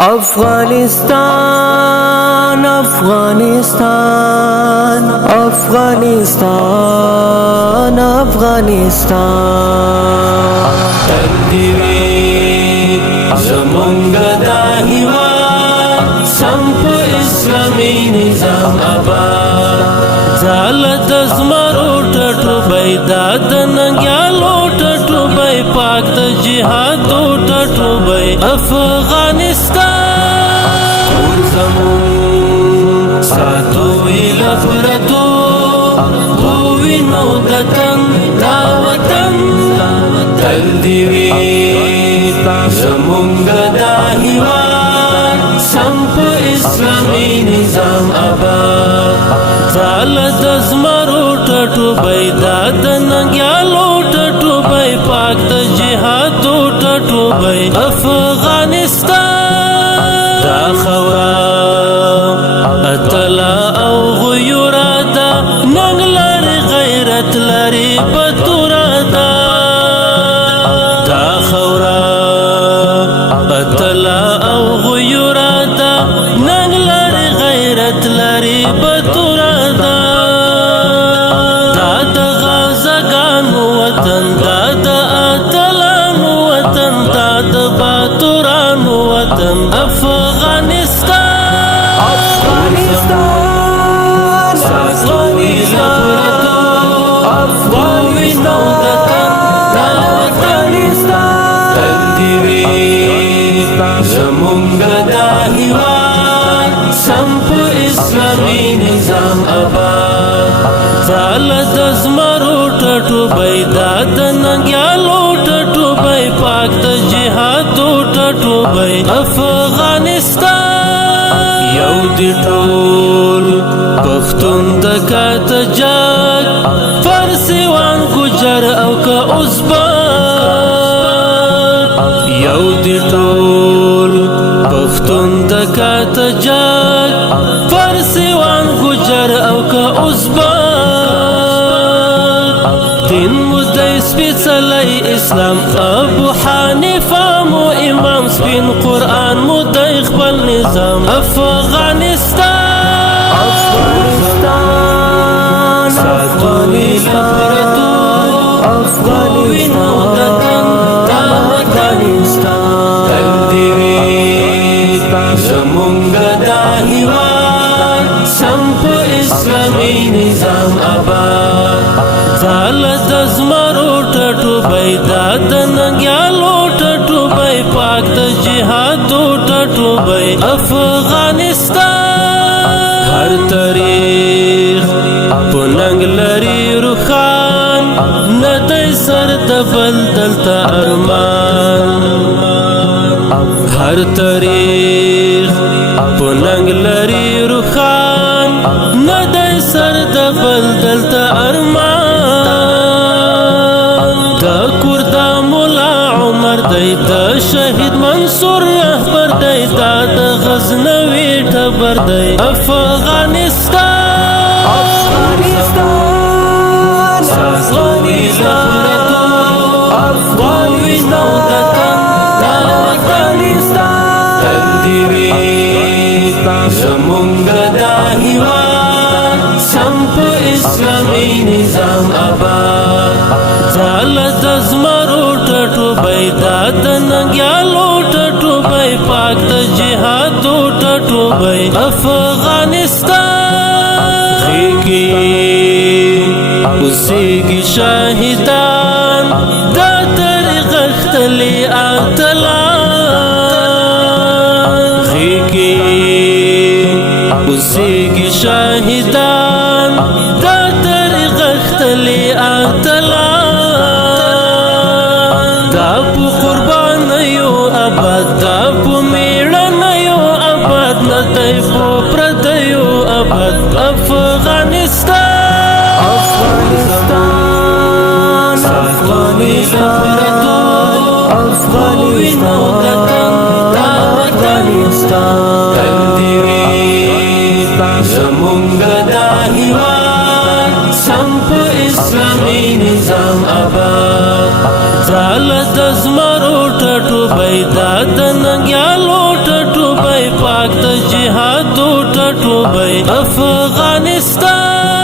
افغانستان افغانستان افغانستان افغانستان تندوی زمونگا دا هیواد سمپ اسلامی نظام آباد زالت ازمرو ٹٹو بای داد ننگیالو ٹٹو بای پاک دا جہادو ٹٹو بای افغانستان زمون ساتوی لفرتو بوی نو دتن دا وطن تل دیوی زمونگا دا هیواد سمپ اسلامی نظام آباد زالت ازمرو ٹٹو بای داد ننگیالو ٹٹو بای پاک دا جہادو ٹٹو بای افغانستان دا خورا اتلا او غیورا دا ننگ لاری غیرت لاری بطورا دا دا خورا اتلا او غیورا دا ننگ لاری غیرت لاری بطورا دا دا دا غازگانو وطن دا دا اتلانو وطن دا دا بطورانو وطن افغانستان زمونگا دا هیواد سمپ اسلامی نظام آباد زالت ازمرو ٹٹو بای داد ننگیالو ٹٹو بای پاک دا جہادو ٹٹو بای افغانستان یو دی ټول پختون دکا تجاگ فرسیوان گجر او کا ازبان یو دی ټول پختون دکا تجاگ فرسیوان گجر او کا ازبان دین مدی سپیڅلی اسلام ابو حنیفه مو امام سپین قرآن مدی خپل نظام افغانستان افغانستان زمونگا دا هیواد سمپ اسلامی نظام آباد زالت ازمرو ٹٹو بای داد ننگیالو ٹٹو بای پاک دا جہادو ٹٹو بای افغانستان ہر تاریخ پننگ لری روخان ندی سر دبل دلتا ارمان ہر تاریخ پننگ لری روخان ندی سر دبل دلتا ارمان دا کردا مولا عمر دی دا شہید منصور رہبر دی دا دا غزنوی ٹبر دی افغانستان زمونگا دا هیواد سمپ اسلامی نظام آباد زالت ازمرو ٹٹو بای داد ننگیالو ٹٹو بای پاک دا جہادو ٹٹو بای افغانستان خیکی اسیگی شاہدان دا طریق اختلی آتلان خیکی اسیگی شاہدان دا طریق اختلی آتلان دا پو قربان یو آباد دا پو میڑن یو آباد ندی پو پرد یو آباد افغانستان افغانستان افغانستان زمونگا دا هیواد سمپ اسلامی نظام آباد زالت ازمرو ټټو بای داد ننګیالو ټټو ټوبای افغانستان